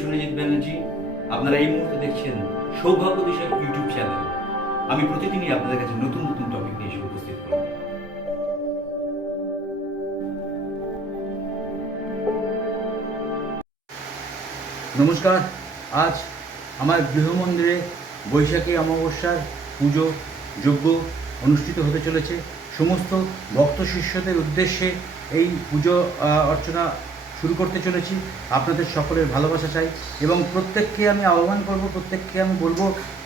সুরজিৎ ব্যানার্জি। আপনারা এই মুহূর্তে দেখছেন সৌভাগ্য দিশা ইউটিউব চ্যানেল। আমি প্রতিদিনই আপনাদের কাছে নতুন নতুন টপিক নিয়ে এসে উপস্থিত করি নমস্কার, আজ আমার গৃহমন্দিরে বৈশাখী অমাবস্যার পুজো যজ্ঞ অনুষ্ঠিত হতে চলেছে। সমস্ত ভক্ত শিষ্যদের উদ্দেশ্যে এই পুজো অর্চনা শুরু করতে চলেছি। আপনাদের সকলের ভালোবাসা চাই এবং প্রত্যেককে আমি আহ্বান করব, প্রত্যেককে আমি বলব,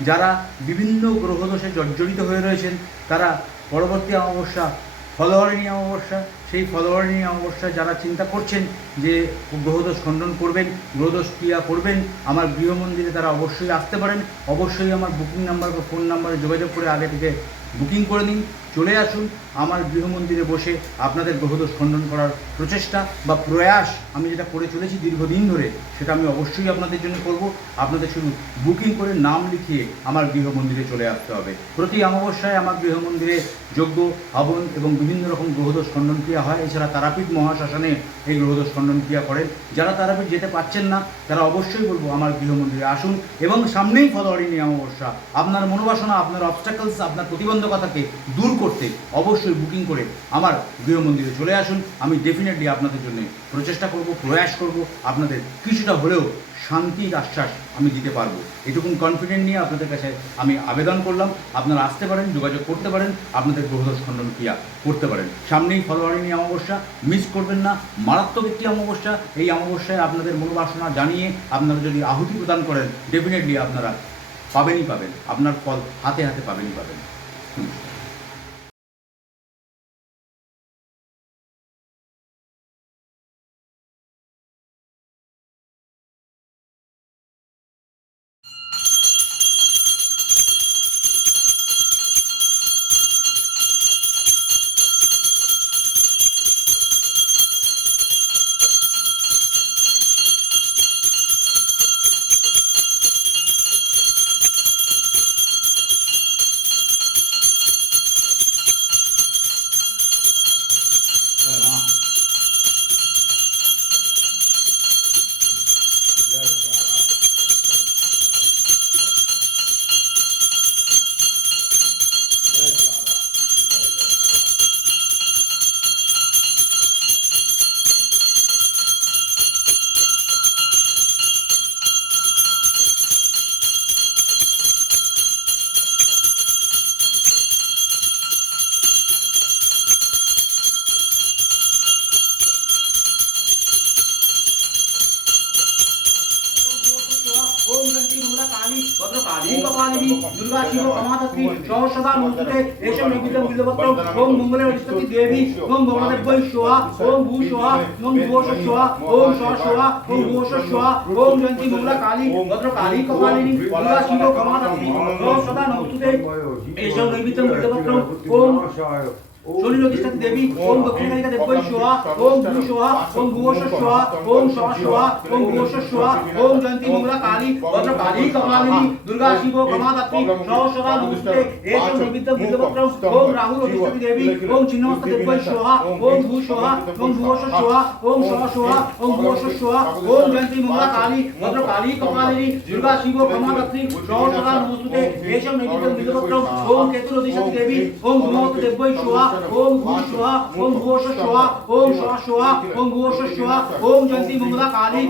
যারা বিভিন্ন গ্রহদোষে জর্জরিত হয়ে রয়েছেন, তারা পরবর্তী অমাবস্যা ফলোয়ারিনী অমাবস্যা সেই ফলোয়ারিণী অমাবস্যা যারা চিন্তা করছেন যে গ্রহদোষ খণ্ডন করবেন, গ্রহদোষ ক্রিয়া করবেন, আমার গৃহমন্দিরে তারা অবশ্যই আসতে পারেন। অবশ্যই আমার বুকিং নাম্বার বা ফোন নাম্বারে যোগাযোগ করে আগে থেকে বুকিং করে নিন। চলে আসুন, আমার গৃহমন্দিরে বসে আপনাদের গ্রহদোষ খণ্ডন করার প্রচেষ্টা বা প্রয়াস আমি যেটা করে চলেছি দীর্ঘদিন ধরে, সেটা আমি অবশ্যই আপনাদের জন্য করব। আপনাদের শুধু বুকিং করে নাম লিখিয়ে আমার গৃহমন্দিরে চলে আসতে হবে। প্রতি অমাবস্যায় আমার গৃহমন্দিরে যোগ্য হবন এবং বিভিন্ন রকম গ্রহদোষ খণ্ডন হয়। এছাড়া তারাপীঠ মহাশ্মশানে এই গ্রহদোষ খণ্ডন ক্রিয়া করেন। যারা তারাপীঠ যেতে পারছেন না, তারা অবশ্যই বলব আমার গৃহমন্দিরে আসুন এবং সামনেই ফলোয়ারিণী অমাবস্যা। আপনার মনোবাসনা, আপনার অবস্টাকলস আপনার প্রতিবন্ধকতাকে দূর করতে অবশ্যই বুকিং করে আমার গৃহমন্দিরে চলে আসুন। আমি ডেফিনেটলি আপনাদের জন্য প্রচেষ্টা করব, প্রয়াস করব। আপনাদের কিছুটা হলেও শান্তির আশ্বাস আমি দিতে পারব। এটুকুন কনফিডেন্ট নিয়ে আপনাদের কাছে আমি আবেদন করলাম। আপনারা আসতে পারেন, যোগাযোগ করতে পারেন, আপনাদের গ্রহদোষ খণ্ডন ক্রিয়া করতে পারেন। সামনেই ফলোয়ারিণী অমাবস্যা মিস করবেন না। মারাত্মক একটি অমাবস্যা। এই অমাবস্যায় আপনাদের মনোবাসনা জানিয়ে আপনারা যদি আহুতি প্রদান করেন ডেফিনেটলি আপনারা পাবেনই পাবেন। আপনার ফল হাতে হাতে পাবেনই পাবেন। নমস্কার। काली भद्रकाली कपालिनी दुर्गा शिव कमाधत्री सौ सदा नमस्ते एषं नैवेद्यं बिल्वत्रम् ओम मंगले वरिष्ठति देवी ओम भगवते शिवा ओम भू शिवा ओम भूष शिवा ओम श शिवा ओम भूष शिवा ओम गंती मंगला काली भद्रकाली कपालिनी दुर्गा शिव कमाधत्री सौ सदा नमस्ते एषं नैवेद्यं बिल्वत्रम् ओम শনি নদীষ্ঠাতি দেবী ওম দক্ষিণকালিকা দেবৈ শিবা ওম ভূ শিবা ওম ভুবশ শিবা ওম শ শিবা ওম ভুবশ শিবা ওম জয়ন্তী মঙ্গলা কালী ভদ্র কালী কমলালিনী দুর্গা শিব কমাদাত্রী সদা নমস্তে এষম নৈবিদ্য বিদ্যপত্রম ওম রাহুল অধিষ্ঠাতি দেবী ওম চিহ্নমস্ত দেবৈ শিবা ওম ভূ শিবা ওম ভুবশ শিবা ওম শ শিবা ওম ভুবশ শিবা ওম জয়ন্তী মঙ্গলা কালী ভদ্র কালী কমলালিনী দুর্গা শিব কমাদাত্রী সদা নমস্তে এষম নৈবিদ্য বিদ্যপত্রম ওম কেতুর অধিষ্ঠাতি দেবী ওম ধূমমত দেবৈ শিবা ওম ভূ শিবা ওম ভুবশ শিবা ওম শ শিবা ওম ভুবশ শিবা ওম জয়ন্তী মঙ্গলা কালী